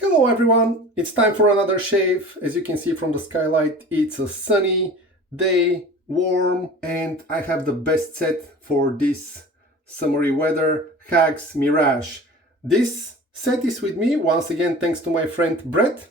Hello everyone, it's time for another shave. As you can see from the skylight, it's a sunny day, warm, and I have the best set for this summery weather, HAGS Mirage. This set is with me, once again thanks to my friend Brett.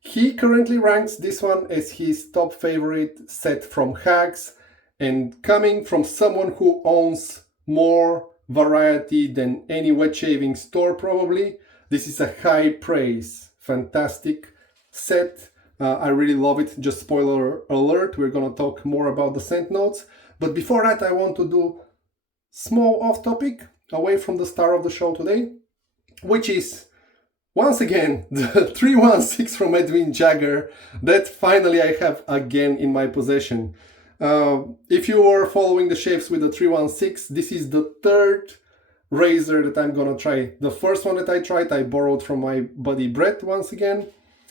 He currently ranks this one as his top favorite set from HAGS, and coming from someone who owns more variety than any wet shaving store probably, this is a high praise, fantastic set. I really love it. Just spoiler alert, we're gonna talk more about the scent notes. But before that, I want to do small off topic, away from the star of the show today, which is once again the 316 from Edwin Jagger that finally I have again in my possession. If you were following the shaves with the 316, this is the third razor that I'm gonna try. The first one that I tried, I borrowed from my buddy Brett once again,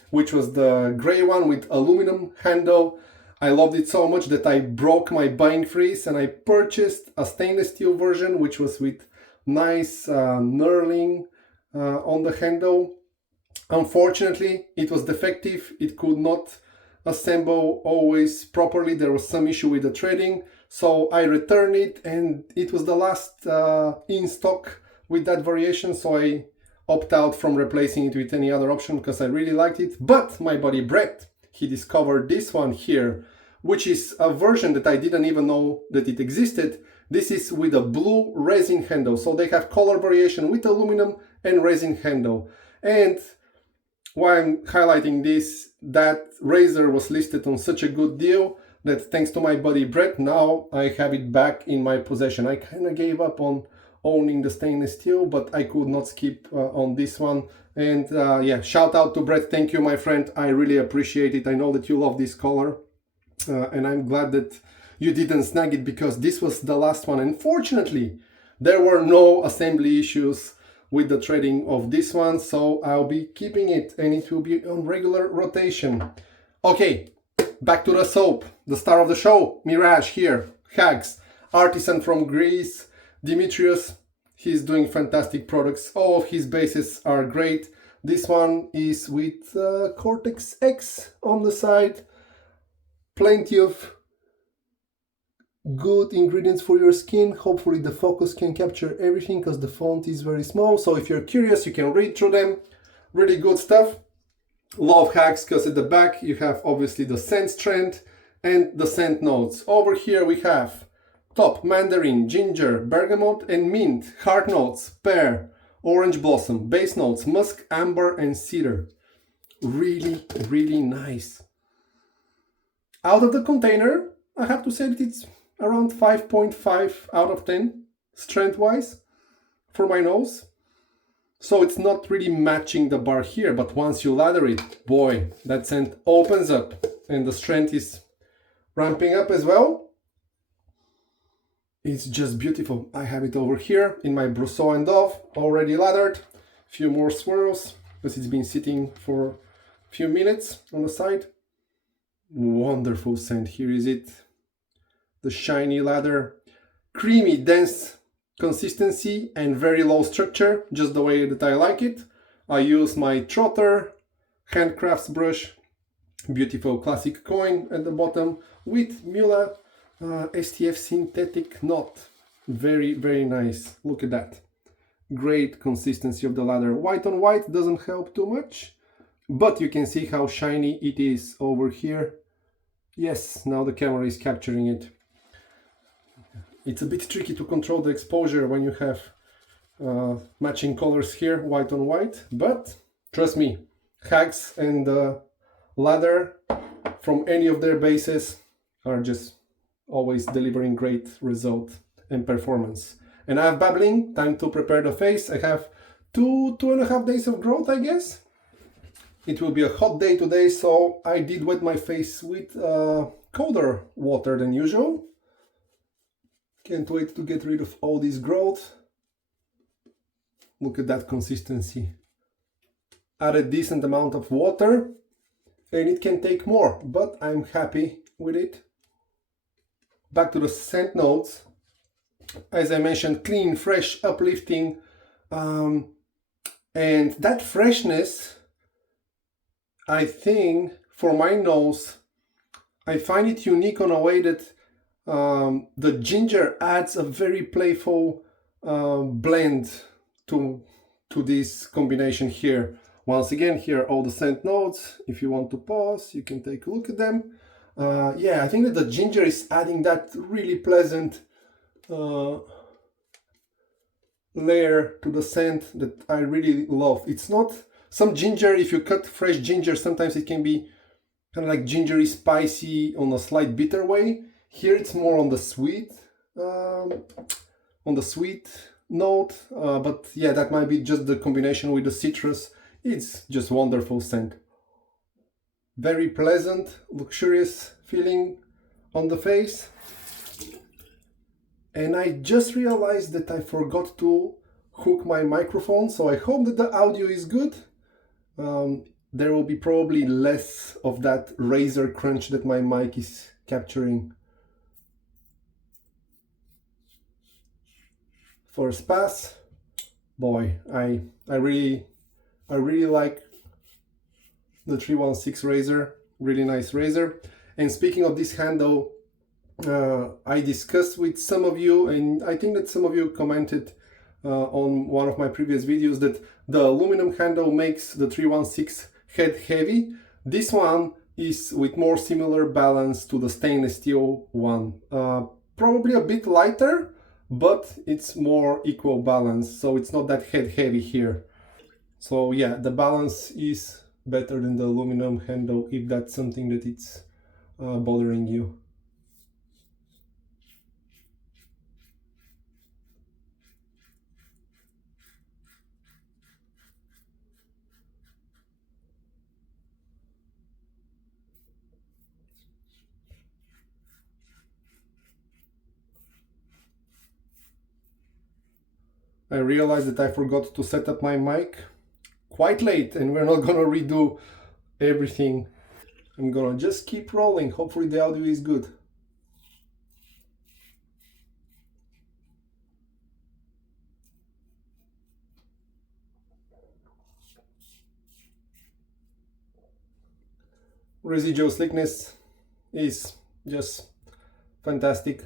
which was the gray one with aluminum handle. I loved it so much that I broke my buying freeze and I purchased a stainless steel version, which was with nice knurling on the handle. Unfortunately, it was defective. It could not assemble always properly. There was some issue with the threading. So I returned it and it was the last in stock with that variation, so I opt out from replacing it with any other option because I really liked it. But my buddy Brett, he discovered this one here, which is a version that I didn't even know that it existed. This is with a blue resin handle, so they have color variation with aluminum and resin handle. And why I'm highlighting this, that razor was listed on such a good deal that thanks to my buddy Brett, now I have it back in my possession. I kind of gave up on owning the stainless steel, but I could not skip on this one. And yeah, shout out to Brett. Thank you, my friend. I really appreciate it. I know that you love this color, and I'm glad that you didn't snag it because this was the last one. Unfortunately, there were no assembly issues with the threading of this one, so I'll be keeping it and it will be on regular rotation. Okay. Back to the soap, the star of the show, Mirage here, HAGS, artisan from Greece, Dimitrios. He's doing fantastic products. All of his bases are great. This one is with Cortex X on the side. Plenty of good ingredients for your skin. Hopefully the focus can capture everything because the font is very small. So if you're curious, you can read through them. Really good stuff. Love HAGS because at the back you have obviously the scent strength and the scent notes. Over here we have top mandarin, ginger, bergamot and mint, heart notes, pear, orange blossom, base notes, musk, amber and cedar. Really, really nice. Out of the container, I have to say that it's around 5.5 out of 10 strength wise for my nose. So it's not really matching the bar here, but once you lather it, boy, that scent opens up and the strength is ramping up as well. It's just beautiful. I have it over here in my Brousseau Dov, already lathered. A few more swirls because it's been sitting for a few minutes on the side. Wonderful scent. Here is it. The shiny lather, creamy, dense consistency and very low structure, just the way that I like it. I use my Trotter Handcrafts brush, beautiful classic coin at the bottom with Mula STF synthetic knot. Very, very nice. Look at that. Great consistency of the lather. White on white doesn't help too much, but you can see how shiny it is over here. Yes, now the camera is capturing it. It's a bit tricky to control the exposure when you have matching colors here, white on white, but trust me, HAGS and lather from any of their bases are just always delivering great result and performance. And I have babbling, time to prepare the face. I have 2.5 days of growth, I guess. It will be a hot day today, so I did wet my face with colder water than usual. Can't wait to get rid of all this growth. Look at that consistency. Add a decent amount of water and it can take more, but I'm happy with it. Back to the scent notes. As I mentioned, clean, fresh, uplifting, and that freshness I think for my nose, I find it unique on a way that the ginger adds a very playful blend to this combination here. Once again, here are all the scent notes. If you want to pause, you can take a look at them. Yeah, I think that the ginger is adding that really pleasant layer to the scent that I really love. It's not some ginger, if you cut fresh ginger, sometimes it can be kind of like gingery spicy on a slight bitter way. Here it's more on the sweet note, but yeah, that might be just the combination with the citrus. It's just wonderful scent. Very pleasant, luxurious feeling on the face. And I just realized that I forgot to hook my microphone, so I hope that the audio is good. There will be probably less of that razor crunch that my mic is capturing. First pass, boy, I really like the 316 razor, really nice razor. And speaking of this handle, I discussed with some of you, and I think that some of you commented on one of my previous videos that the aluminum handle makes the 316 head heavy. This one is with more similar balance to the stainless steel one. Probably a bit lighter, but it's more equal balance, so it's not that head heavy here. So yeah, the balance is better than the aluminum handle if that's something that it's bothering you. I realized that I forgot to set up my mic quite late, and we're not gonna redo everything. I'm gonna just keep rolling. Hopefully the audio is good. Residual slickness is just fantastic.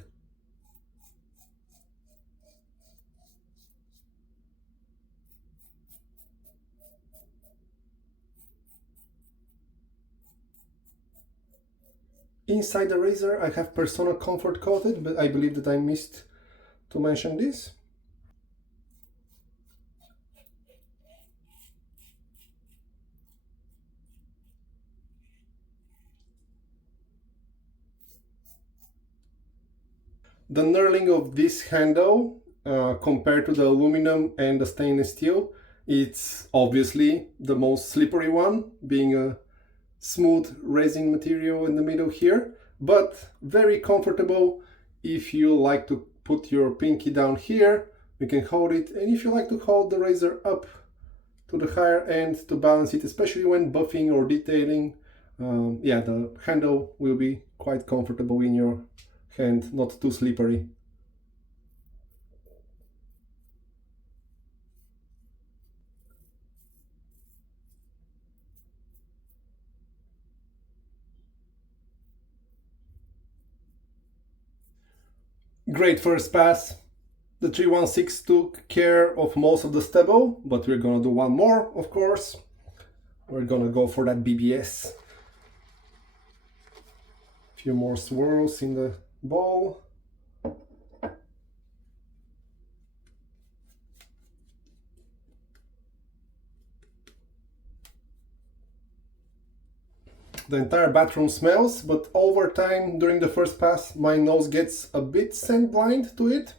Inside the razor I have Personna Comfort Coated, but I believe that I missed to mention this. The knurling of this handle compared to the aluminum and the stainless steel, it's obviously the most slippery one, being a smooth resin material in the middle here, but very comfortable. If you like to put your pinky down here, you can hold it, and if you like to hold the razor up to the higher end to balance it, especially when buffing or detailing, yeah, the handle will be quite comfortable in your hand, not too slippery. Great first pass. The 316 took care of most of the stubble, but we're gonna do one more, of course. We're gonna go for that BBS. A few more swirls in the bowl. The entire bathroom smells, but over time, during the first pass, my nose gets a bit scent blind to it.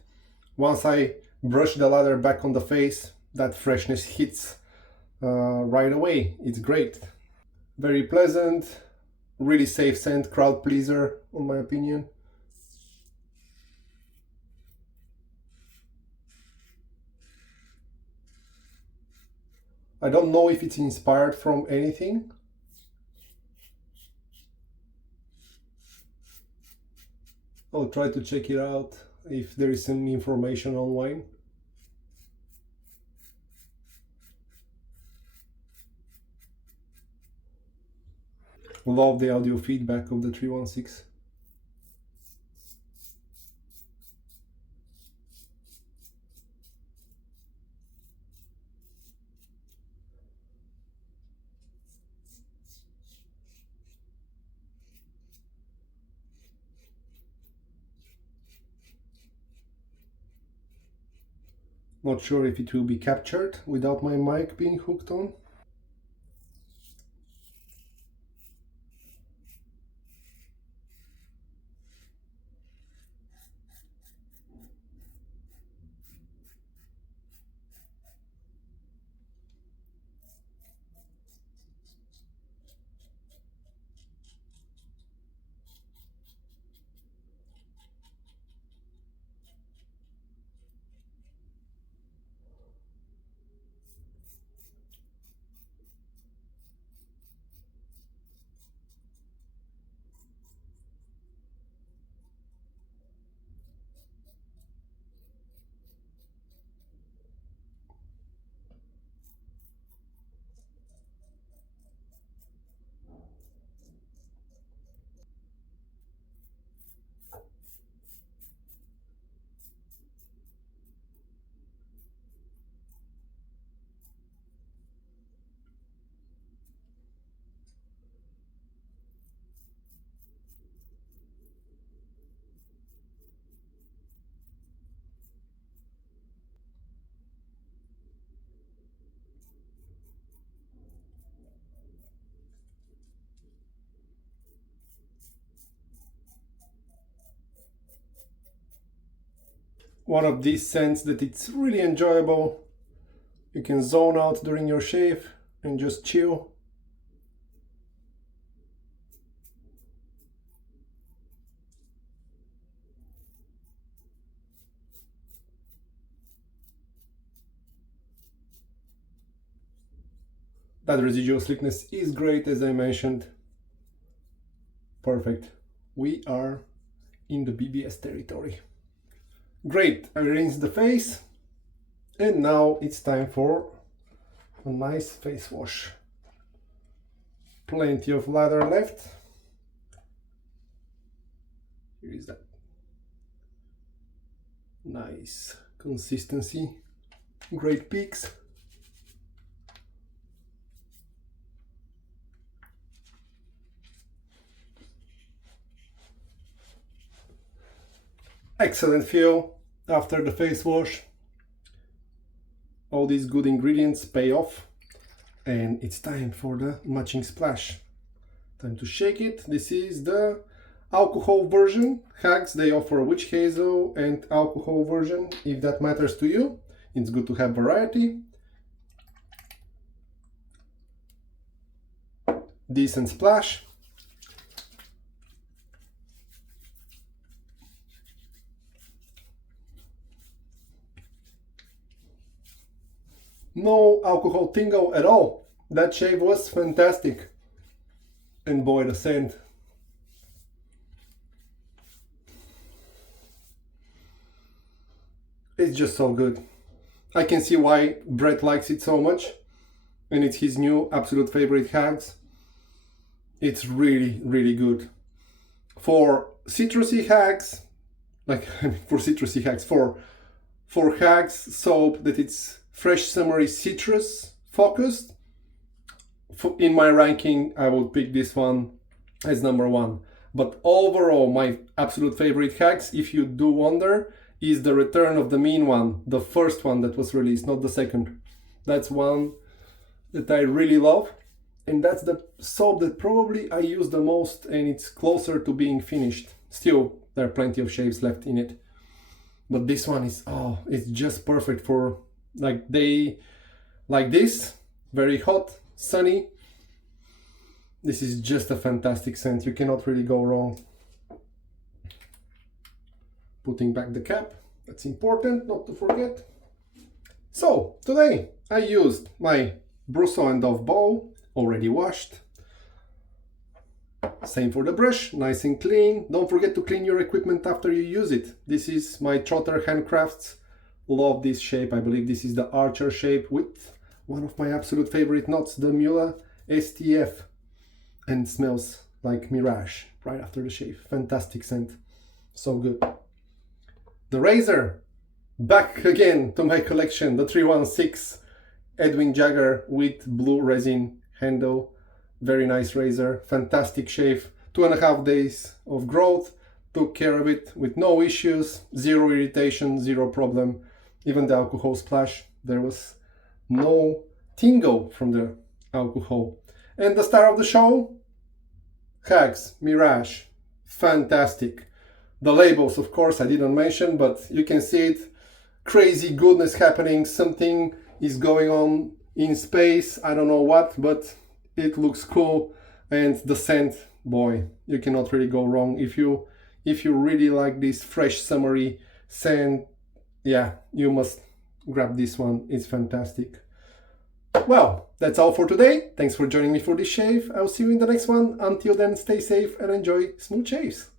Once I brush the lather back on the face, that freshness hits right away. It's great. Very pleasant, really safe scent, crowd pleaser, in my opinion. I don't know if it's inspired from anything. I'll try to check it out if there is some information online. Love the audio feedback of the 316. Not sure if it will be captured without my mic being hooked on. One of these scents that it's really enjoyable. You can zone out during your shave and just chill. That residual slickness is great, as I mentioned. Perfect. We are in the BBS territory. Great, I rinsed the face, and now it's time for a nice face wash. Plenty of lather left. Here is that nice consistency, great peaks. Excellent feel after the face wash. All these good ingredients pay off, and it's time for the matching splash. Time to shake it. This is the alcohol version. HAGS, they offer witch hazel and alcohol version. If that matters to you, it's good to have variety. Decent splash. No alcohol tingle at all. That shave was fantastic. And boy, the scent. It's just so good. I can see why Brett likes it so much. And it's his new absolute favorite HAGS. It's really, really good. For citrusy HAGS, for HAGS soap that it's fresh summery citrus focused, in my ranking I would pick this one as number one. But overall, my absolute favorite HAGS, if you do wonder, is the Return of the Mean one, the first one that was released, not the second. That's one that I really love, and that's the soap that probably I use the most, and it's closer to being finished. Still, there are plenty of shaves left in it, but this one is, oh, it's just perfect for like day like this, very hot, sunny. This is just a fantastic scent. You cannot really go wrong. Putting back the cap, that's important not to forget. So today I used my Brousseau Dov bowl, already washed. Same for the brush, nice and clean. Don't forget to clean your equipment after you use it. This is my Trotter Handcrafts. Love this shape. I believe this is the Archer shape with one of my absolute favorite knots, the Mula STF. and smells like Mirage right after the shave. Fantastic scent, so good. The razor, back again to my collection, the 316 Edwin Jagger with blue resin handle. Very nice razor, fantastic shave, 2.5 days of growth, took care of it with no issues, zero irritation, zero problem. Even the alcohol splash, there was no tingle from the alcohol. And the star of the show, HAGS Mirage, fantastic. The labels, of course, I didn't mention, but you can see it. Crazy goodness happening, something is going on in space, I don't know what, but it looks cool. And the scent, boy, you cannot really go wrong. If you really like this fresh summery scent, yeah, you must grab this one, it's fantastic. Well, that's all for today. Thanks for joining me for this shave. I'll see you in the next one. Until then, stay safe and enjoy smooth shaves.